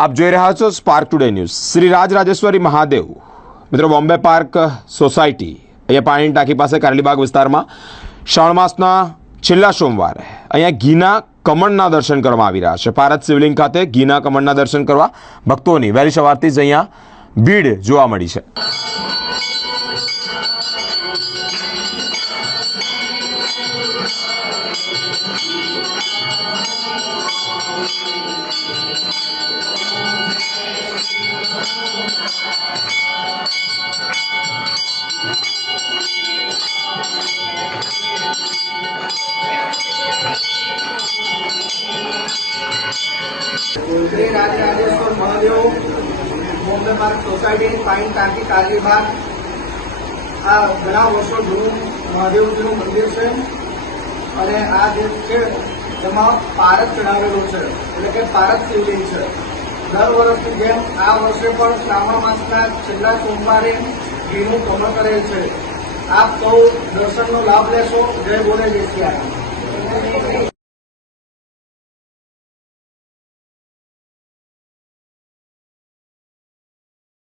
આપ જોઈ રહ્યા છો spark today news. Shri Rajrajeshwari Mahadev મિત્રો બોમ્બે પાર્ક સોસાયટી અહીંયા પાણીની ટાંકી પાસે કારેલીબાગ વિસ્તારમાં શ્રાવણ માસના છેલ્લા સોમવારે અહીંયા ઘીના કમળના દર્શન કરવામાં આવી રહ્યા છે। ભારત શિવલિંગ ખાતે ઘીના કમળના દર્શન કરવા ભક્તોની વહેલી સવારથી જ અહીંયા ભીડ જોવા મળી છે। श्री राजराजेश्वर महादेव बॉम्बे पार्क सोसायटी पानी टांकी कारेलीबाग आ घણા વર્ષો જૂનું મહાદેવજીનું મંદિર છે અને આ જે છે તેમાં પારદ ચડાવેલો છે એટલે કે પારદ શિવલિંગ છે। દર વર્ષની જેમ આ વર્ષે પણ શ્રાવણ માસના છેલ્લા સોમવારે ઘીનું કમળ કરેલ છે। આપ સૌ દર્શનનો લાભ લેશો। જય બોલે જય સિયારામ।